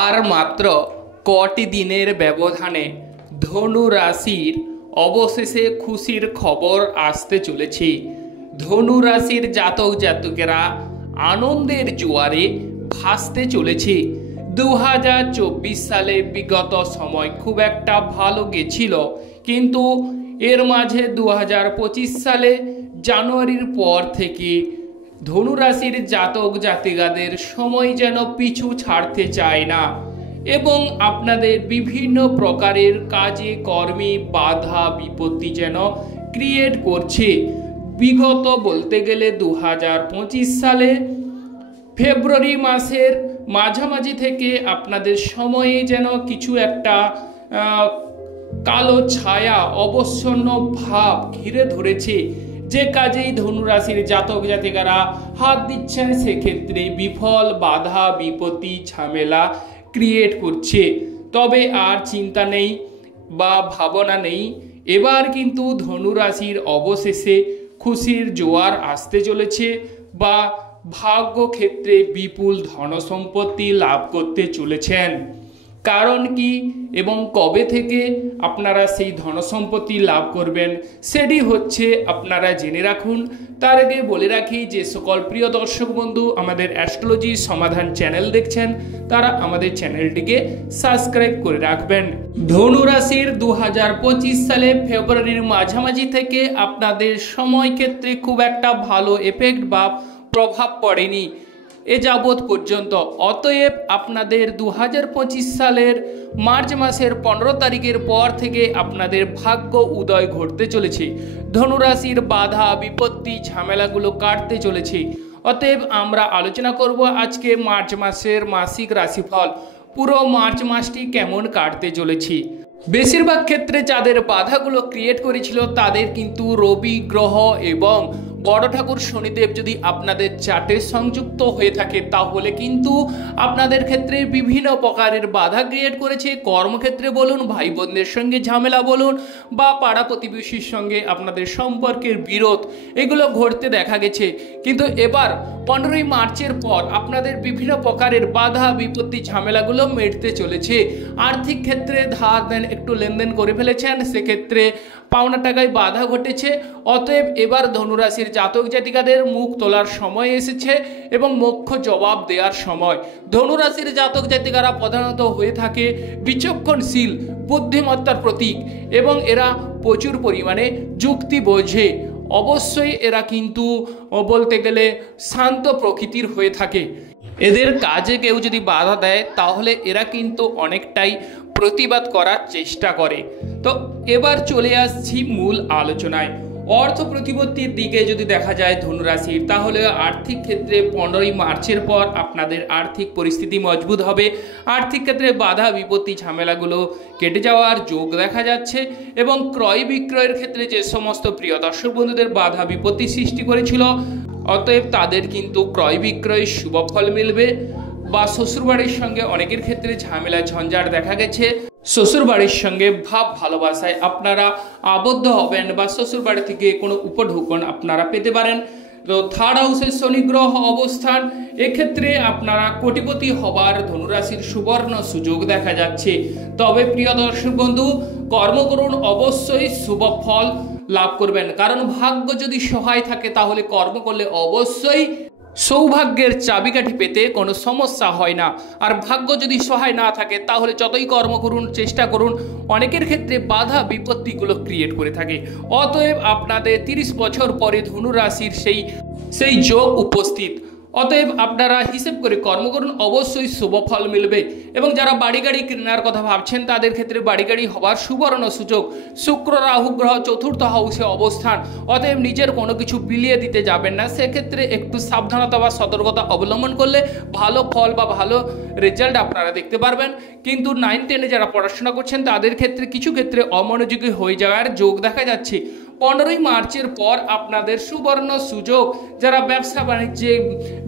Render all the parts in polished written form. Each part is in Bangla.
আর মাত্র কটি দিনের ব্যবধানে ধনু রাশির অবশেষে খুশির খবর আসতে চলেছে। ধনু রাশির জাতক জাতিকারা আনন্দের জোয়ারে ভাসতে চলেছে। 2024 সালে বিগত সময় খুব একটা ভালো গেছিল, কিন্তু এর মাঝে 2025 সালে জানুয়ারির পর থেকে ধনু রাশির জাতক জাতিকাদের সময় যেন পিছু ছাড়তে চায় না এবং আপনাদের বিভিন্ন প্রকারের কাজে কর্মে বাধা বিপত্তি যেন ক্রিয়েট করছে। বিগত বলতে গেলে 2025 সালে ফেব্রুয়ারি মাসের মাঝামাঝি থেকে আপনাদের সময়ে যেন কিছু একটা কালো ছায়া অবচ্ছন্ন ভাব ঘিরে ধরেছে। যে কাজেই ধনুরাশির জাতক জাতিকারা হাত দিচ্ছেন সেক্ষেত্রে বিফল, বাধা বিপত্তি ঝামেলা ক্রিয়েট করছে। তবে আর চিন্তা নেই বা ভাবনা নেই, এবার কিন্তু ধনুরাশির অবশেষে খুশির জোয়ার আসতে চলেছে বা ভাগ্য ক্ষেত্রে বিপুল ধনসম্পত্তি লাভ করতে চলেছেন। কারণ কি এবং কবে থেকে আপনারা সেই ধনসম্পত্তি লাভ করবেন সেটি হচ্ছে আপনারা জেনে রাখুন। তার আগে বলে রাখি, যে সকল প্রিয় দর্শক বন্ধু আমাদের অ্যাস্ট্রোলজি সমাধান চ্যানেল দেখছেন তারা আমাদের চ্যানেলটিকে সাবস্ক্রাইব করে রাখবেন। ধনু রাশির 2025 সালে ফেব্রুয়ারির মাঝামাঝি থেকে আপনাদের সময় ক্ষেত্রে খুব একটা ভালো এফেক্ট বা প্রভাব পড়েনি এ যাবৎ পর্যন্ত। অতএব আপনাদের 2025 সালের মার্চ মাসের 15 তারিখের পর থেকে আপনাদের ভাগ্য উদয় ঘটতে চলেছে। ধনুরাশির বাধা বিপত্তি ঝামেলাগুলো কাটতে চলেছে। অতএব আমরা আলোচনা করব আজকে মার্চ মাসের মাসিক রাশিফল। পুরো মার্চ মাসটি কেমন কাটতে চলেছে। বেশিরভাগ ক্ষেত্রে যাদের বাধাগুলো ক্রিয়েট করেছিল তাদের কিন্তু রবি গ্রহ এবং বড় ঠাকুর শনিদেব যদি আপনাদের চার্টে সংযুক্ত হয়ে থাকে তাহলে কিন্তু আপনাদের ক্ষেত্রে বিভিন্ন প্রকারের বাধা ক্রিয়েট করেছে। কর্মক্ষেত্রে বলুন, ভাই বোনদের সঙ্গে ঝামেলা বলুন বা পাড়া প্রতিবেশীর সঙ্গে আপনাদের সম্পর্কের বিরোধ, এগুলো ঘটতে দেখা গেছে। কিন্তু এবার 15ই মার্চের পর আপনাদের বিভিন্ন প্রকারের বাধা বিপত্তি ঝামেলাগুলো মিটতে চলেছে। আর্থিক ক্ষেত্রে ধার দেন একটু লেনদেন করে ফেলেছেন, সেক্ষেত্রে পাওনা টাকায় বাধা ঘটেছে। অতএব এবার ধনুরাশির জাতক জাতিকাদের মুখ তোলার সময় এসেছে এবং মুখ্য জবাব দেওয়ার সময়। ধনুরাশির জাতক জাতিকারা প্রধানত হয়ে থাকে বিচক্ষণশীল, বুদ্ধিমত্তার প্রতীক এবং এরা প্রচুর পরিমাণে যুক্তি বোঝে। অবশ্যই এরা কিন্তু বলতে গেলে শান্ত প্রকৃতির হয়ে থাকে। এদের কাজে কেউ যদি বাধা দেয় তাহলে এরা কিন্তু অনেকটাই প্রতিবাদ করার চেষ্টা করে। তো এবার চলে আসছি মূল আলোচনায়। অর্থ প্রতিপত্তির দিকে যদি দেখা যায় ধনুরাশির, তাহলে আর্থিক ক্ষেত্রে 15ই মার্চের পর আপনাদের আর্থিক পরিস্থিতি মজবুত হবে। আর্থিক ক্ষেত্রে বাধা বিপত্তি ঝামেলাগুলো কেটে যাওয়ার যোগ দেখা যাচ্ছে এবং ক্রয় বিক্রয়ের ক্ষেত্রে যে সমস্ত প্রিয় দর্শক বন্ধুদের বাধা বিপত্তি সৃষ্টি করেছিল, অতএব তাদের কিন্তু ক্রয় বিক্রয় শুভ ফল মিলবে। বা শ্বশুরবাড়ির সঙ্গে অনেকের ক্ষেত্রে ঝামেলা ঝঞ্ঝাট দেখা গেছে, শ্বশুরবাড়ির সঙ্গে ভাব ভালোবাসায় আপনারা আবদ্ধ হবেন বা শ্বশুরবাড়ি থেকে কোনো উপঢৌকন আপনারা পেতে পারেন। তো থার্ড হাউসে শনি গ্রহ অবস্থান, এক্ষেত্রে আপনারা কোটিপতি হবার ধনুরাশির সুবর্ণ সুযোগ দেখা যাচ্ছে। তবে প্রিয় দর্শক বন্ধু, কর্ম করুন, অবশ্যই শুভ ফল লাভ করবেন। কারণ ভাগ্য যদি সহায় থাকে তাহলে কর্ম করলে অবশ্যই সৌভাগ্যের চাবিকাঠি পেতে কোনো সমস্যা হয় না। আর ভাগ্য যদি সহায় না থাকে তাহলে যতই কর্ম করুন, চেষ্টা করুন, অনেকের ক্ষেত্রে বাধা বিপত্তিগুলো ক্রিয়েট করে থাকে। অতএব আপনাদের 30 বছর পরে ধনু রাশির সেই যোগ উপস্থিত। অতএব আপনারা হিসেব করে কর্ম করুন, অবশ্যই শুভ ফল মিলবে। এবং যারা বাড়ি গাড়ি কেনার কথা ভাবছেন তাদের ক্ষেত্রে বাড়ি গাড়ি হবার সুবর্ণ সুযোগ। শুক্র রাহু গ্রহ চতুর্থ হাউসে অবস্থান, অতএব নিজের কোনো কিছু বিলিয়ে দিতে যাবেন না। সেক্ষেত্রে একটু সাবধানতা বা সতর্কতা অবলম্বন করলে ভালো ফল বা ভালো রেজাল্ট আপনারা দেখতে পারবেন। কিন্তু 9-10-এ যারা পড়াশোনা করছেন তাদের ক্ষেত্রে কিছু ক্ষেত্রে অমনোযোগী হয়ে যাওয়ার যোগ দেখা যাচ্ছে। 15ই মার্চের পর আপনাদের সুবর্ণ সুযোগ। যারা ব্যবসা বাণিজ্যে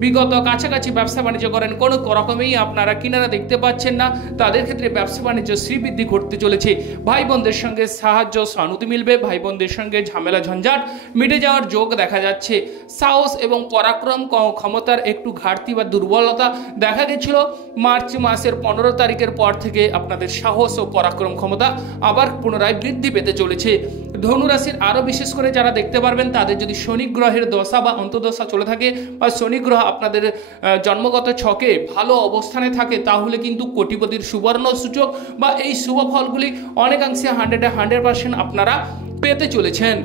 বিগত কাছাকাছি ব্যবসা বাণিজ্য করেন, কোনো রকমেই আপনারা কিনারা দেখতে পাচ্ছেন না, তাদের ক্ষেত্রে ব্যবসা বাণিজ্য শ্রীবৃদ্ধি ঘটতে চলেছে। ভাই বোনদের সঙ্গে সাহায্য সহানুভূতি মিলবে, ভাই বোনদের সঙ্গে ঝামেলা ঝঞ্ঝাট মিটে যাওয়ার যোগ দেখা যাচ্ছে। সাহস এবং পরাক্রম ক্ষমতার একটু ঘাটতি বা দুর্বলতা দেখা গেছিল। মার্চ মাসের 15 তারিখের পর থেকে আপনাদের সাহস ও পরাক্রম ক্ষমতা আবার পুনরায় বৃদ্ধি পেতে চলেছে। ধনুরাশির আরও বিশেষ করে যারা দেখতে পারবেন, তাদের যদি শনি গ্রহের দশা বা অন্তর্দশা চলে থাকে বা শনি গ্রহ আপনাদের জন্মগত ছকে ভালো অবস্থানে থাকে, তাহলে কিন্তু কোটিপতির সুবর্ণ সূচক বা এই শুভ ফলগুলি অনেকাংশে 100% আপনারা পেতে চলেছেন।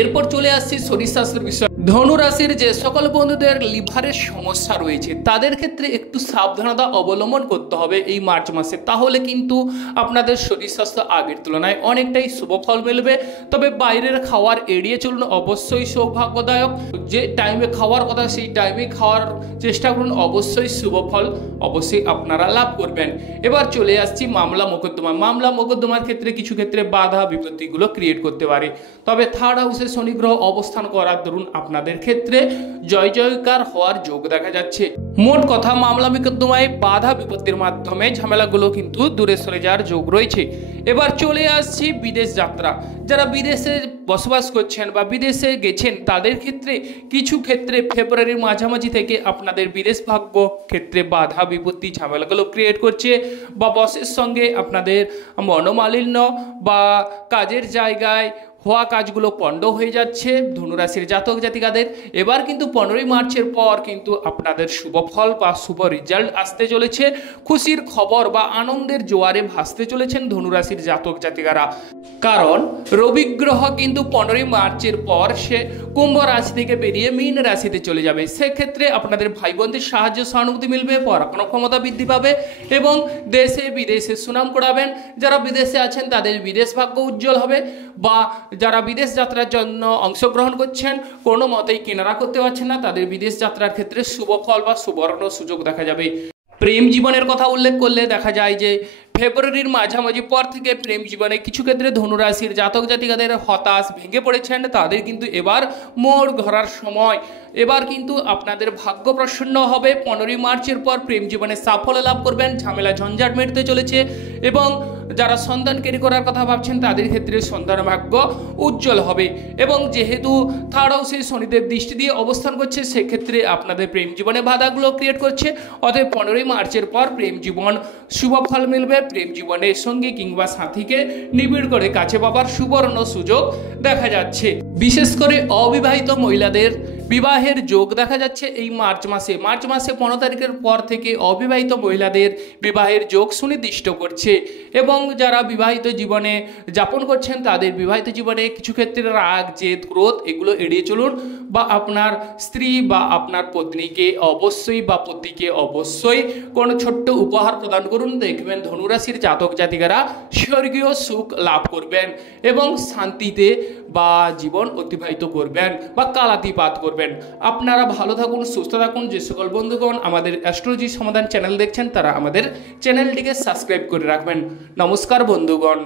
এরপর চলে আসছি শরীরশাস্ত্রের বিষয়। ধনুরাশির যে সকল বন্ধুদের লিভারের সমস্যা রয়েছে, তাদের ক্ষেত্রে একটু সাবধানতা অবলম্বন করতে হবে এই মার্চ মাসে, তাহলে কিন্তু আপনাদের শরীর স্বাস্থ্য আগের তুলনায় অনেকটাই শুভ ফল মিলবে। তবে বাইরের খাওয়ার এড়িয়ে চলুন, অবশ্যই সৌভাগ্যদায়ক। যে টাইমে খাওয়ার কথা সেই টাইমে খাওয়ার চেষ্টা করুন, অবশ্যই শুভ ফল অবশ্যই আপনারা লাভ করবেন। এবার চলে আসছি মামলা মোকদ্দমার ক্ষেত্রে কিছু ক্ষেত্রে বাধা বিপত্তিগুলো ক্রিয়েট করতে পারে। তবে থার্ড হাউসে শনি গ্রহ অবস্থান করার দরুন আপনাদের ক্ষেত্রে জয় জয়কার হওয়ার যোগ দেখা যাচ্ছে। মোট কথা মামলা মোকদ্দমায় বাধা বিপত্তির মাধ্যমে ঝামেলাগুলো কিন্তু দূরে সরে যাওয়ার যোগ রয়েছে। এবার চলে আসছি বিদেশ যাত্রা। যারা বিদেশে বসবাস করছেন বা বিদেশে গেছেন, তাদের ক্ষেত্রে কিছু ক্ষেত্রে ফেব্রুয়ারির মাঝামাঝি থেকে আপনাদের বিদেশ ভাগ্য ক্ষেত্রে বাধা বিপত্তি ঝামেলাগুলো ক্রিয়েট করছে, বা বসের সঙ্গে আপনাদের মনোমালিন্য বা কাজের জায়গায় হওয়া কাজগুলো পণ্ড হয়ে যাচ্ছে ধনুরাশির জাতক জাতিকাদের। এবার কিন্তু 15ই মার্চের পর কিন্তু আপনাদের শুভ ফল বা শুভ রেজাল্ট আসতে চলেছে। খুশির খবর বা আনন্দের জোয়ারে ভাসতে চলেছেন ধনুরাশির জাতক জাতিকারা। কারণ রবি গ্রহ কিন্তু 15ই মার্চের পর সে কুম্ভ রাশি থেকে বেরিয়ে মীন রাশিতে চলে যাবে। সেক্ষেত্রে আপনাদের ভাই বোনদের সাহায্য সহানুভূতি মিলবে, পরাক্রম ক্ষমতা বৃদ্ধি পাবে এবং দেশে বিদেশে সুনাম কুড়াবেন। যারা বিদেশে আছেন তাদের বিদেশ ভাগ্য উজ্জ্বল হবে, বা যারা বিদেশ যাত্রার জন্য অংশগ্রহণ করছেন, কোনো মতেই কিনারা করতে পারছেন না, তাদের বিদেশ যাত্রার ক্ষেত্রে শুভ ফল বা সুবর্ণ সুযোগ দেখা যাবে। প্রেম জীবনের কথা উল্লেখ করলে দেখা যায় যে ফেব্রুয়ারির মাঝামাঝি পর থেকে প্রেম জীবনে কিছু ক্ষেত্রে ধনুরাশির জাতক জাতিকাদের হতাশ ভেঙে পড়েছেন, তাদের কিন্তু এবার মোড় ঘোরার সময়। এবার কিন্তু আপনাদের ভাগ্য প্রসন্ন হবে। 15ই মার্চের পর প্রেম জীবনে সাফল্য লাভ করবেন, ঝামেলা ঝঞ্ঝাট মিটতে চলেছে। এবং যারা সন্তান ক্যারি করার কথা ভাবছেন, তাদের ক্ষেত্রে সন্তান ভাগ্য উজ্জ্বল হবে। এবং যেহেতু থার্ড হাউসে শনিদেব দৃষ্টি দিয়ে অবস্থান করছে, সেক্ষেত্রে আপনাদের প্রেম জীবনে বাধাগুলো ক্রিয়েট করছে। অতএব 15ই মার্চের পর প্রেম জীবন শুভ ফল মিলবে। প্রেম জীবনের সঙ্গে কিংবা সাথীকে নিবিড় করে কাছে পাবার সুবর্ণ সুযোগ দেখা যাচ্ছে। বিশেষ করে অবিবাহিত মহিলাদের বিবাহের যোগ দেখা যাচ্ছে এই মার্চ মাসে। মার্চ মাসে 15 তারিখের পর থেকে অবিবাহিত মহিলাদের বিবাহের যোগ সুনির্দিষ্ট করছে। এবং যারা বিবাহিত জীবনে যাপন করছেন, তাদের বিবাহিত জীবনে কিছু ক্ষেত্রে রাগ জেদ ক্রোধ এগুলো এড়িয়ে চলুন, বা আপনার স্ত্রী বা আপনার পত্নীকে অবশ্যই বা পতিকে অবশ্যই কোনো ছোট্ট উপহার প্রদান করুন। দেখবেন ধনুরাশির জাতক জাতিকারা স্বর্গীয় সুখ লাভ করবেন এবং শান্তিতে বা জীবন অতিবাহিত করবেন বা কালাতিপাত করবেন। আপনারা ভালো থাকুন, সুস্থ থাকুন। যে সকল বন্ধুগণ আমাদের অ্যাস্ট্রোলজি সমাধান চ্যানেল দেখছেন, তারা আমাদের চ্যানেলটিকে সাবস্ক্রাইব করে রাখবেন। নমস্কার বন্ধুগণ।